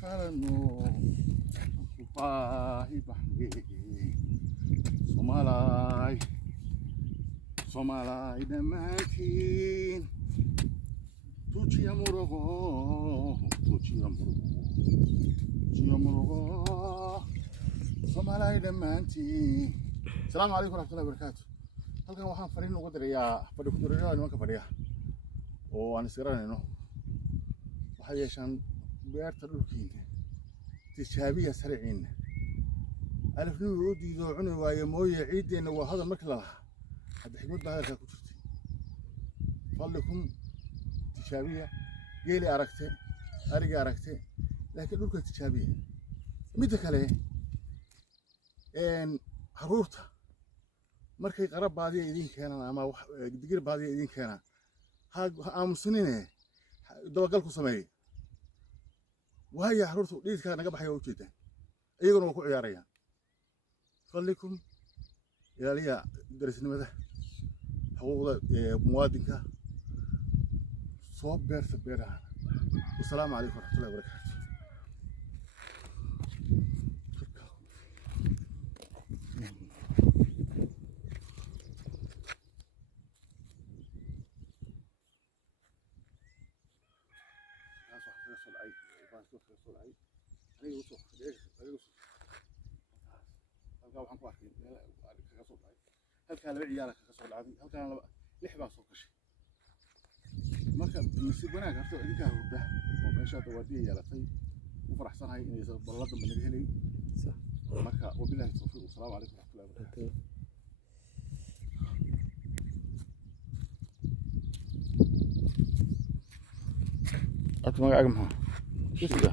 Karano Supahi Bahgi Somalai Somalai Demakin Tuchi Amurogo Tuchi Amurogo Somalai Demakin. السلام عليكم ورحمة الله وبركاته. هل كان وحنا فريق نقدر يا فريق قدر يا نوك فريق وأنا سيران إنه وحدي عشان بيرت الأولين تشابيه سريعين ألف نور ودي ذوعن ويموي عيدين وهذا مكلا هذا حكمت هذا كوتشتي فلكم تشابيه جيلي أركته أرجع أركته لكن لوك تشابيه متى كله إن حرورته markay qarab baadiya idin keenan ama wax digir baadiya idin keenan ha aamusinine dabagal ku sameeyay waaya xarurtu dhiidka naga baxay oo jeeda iyaguna waa ku ciyaarayaan fallikum ilaaliya darisnimada xuquuqda muwaadinka soo beerta beeraha wassalaamu calaykum waraxmatullaahi wabarakaatuh. halkaan laba ciyaar ka soo dhacday halkaan laba lix baa soo gashay marka nasiib wanaag harto idinka hurda oo meesha dawadii yeelatay u faraxsanahay inay balladda naga helay sax marka wabillahi tawfiiq wassalaamu calaykum waraxmatullaahi wabarakaatuh. أنت ما قاعد معه؟ شو تبغى؟